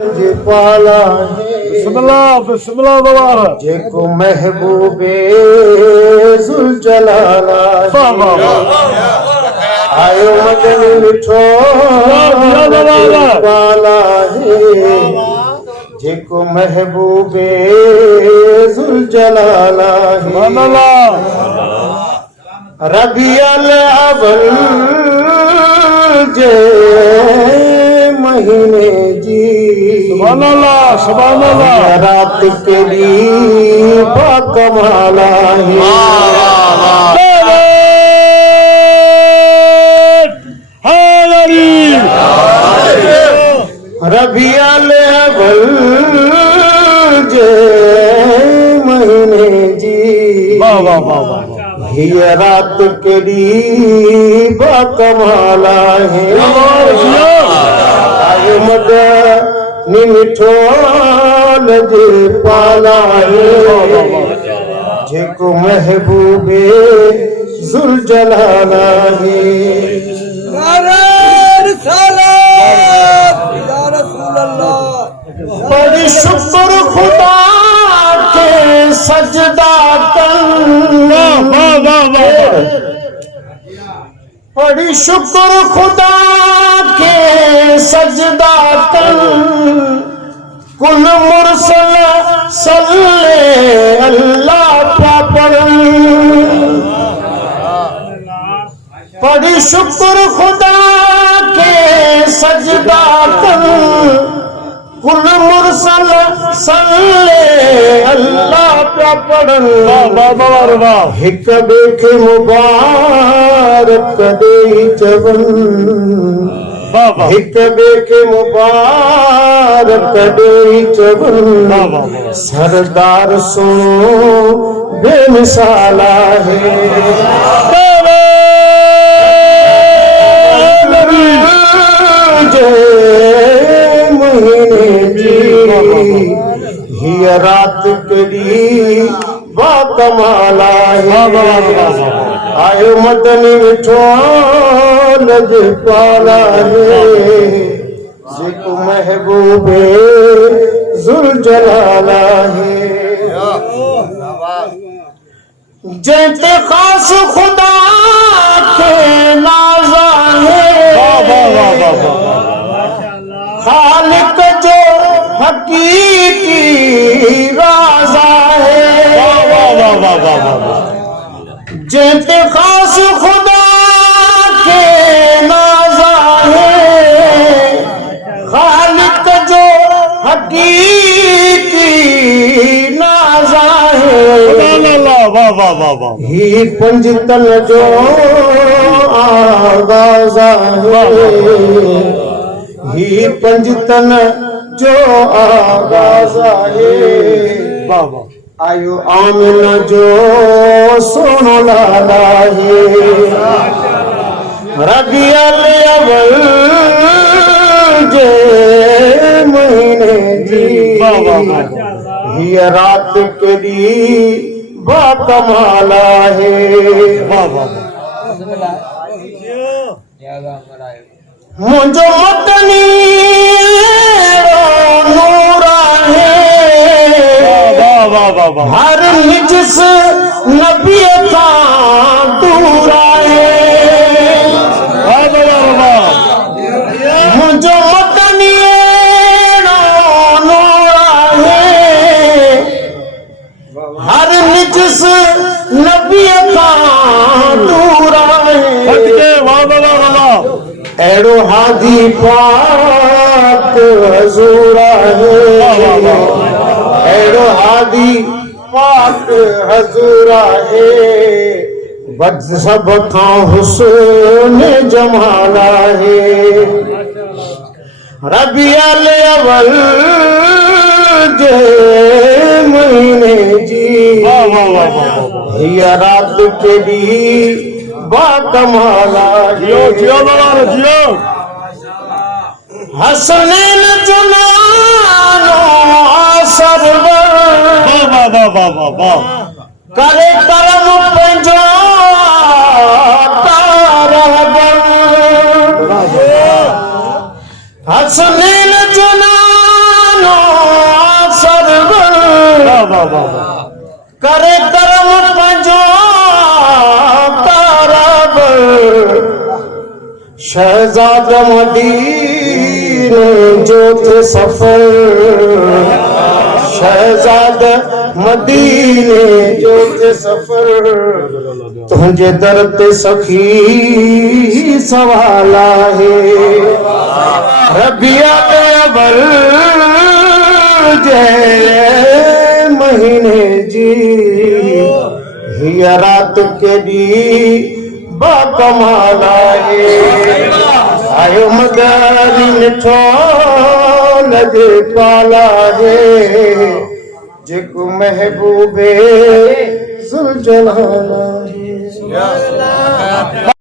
जे पाला है बिस्मिल्लाह बिस्मिल्लाह बाबा जेको महबूबे जुल जलाला आयो मदन मिठो पाला है जेको महबूबे जुल जलाला है रबियल अव्वल जे महीने जी सुभान अल्लाह रात के लिए कमाला है रबियल अव्वल जे महीने जी वाह वाह वाह वाह ये रात के लिए कमाला है मद मिठो जे पाला है जेको महबूबे जुल जलाला है बड़ी शुक्र खुदा के सजदा बड़ी शुक्र खुदा के सजदा कुल मुरसल सल्ले अल्लाह पर बड़ी शुक्र खुदा के सजदा कुल मुरसल सल्ले अल्लाह पर हिक ॿिए खे मुबारक ॾेई चवनि हिक ॿिए खे मुबारक ॾेई चवनि सरदार सुनो बेमिसाल आहे हीअ रात कड़ी बाकमाला आयो मदनी मिठो लज पाला है जेको महबूबे जुल जलाला है जैते खास खुदा के नाज़ा है खालिक जो हकीकी राज़ा है जैते खास खुदा के नाज़ा है खालिक जो हकीकी नाज़ा है ही पंजतन जो आगाज़ा है ही पंजतन जो आगाज़ है आयो आमिना जो सोनो लाला है रबियल अव्वल जे महीने जी ये रात के लिए बाकमाला है मुझो मतनी नूरा है हर निजस नबी का दूरा है मुझो मतनी नूरा है हर निजस नबी का दूरा है एड़ो हादी पाक हजूरा है एड़ो हादी पाक हजूरा है बद सब खां हुस्न जमाला है रबियल अव्वल जे महीने जी ये रात के लिए बाकमाला जियो हसनैन जमानो सरवर करे करम पंजो तारहबन हसनैन जमानो वाह वाह वाह करे करम पंजो ताराबर शहजाद मदीने जो थे सफर शहजाद मदीने जो थे सफर तुझे दर ते सखी सवाल है रबिया अव्वल जय महीने जी हिया रात के दी बाकमाल है आयो मदारी मिठो लगे पाला है जेको महबूबे सुलझाना है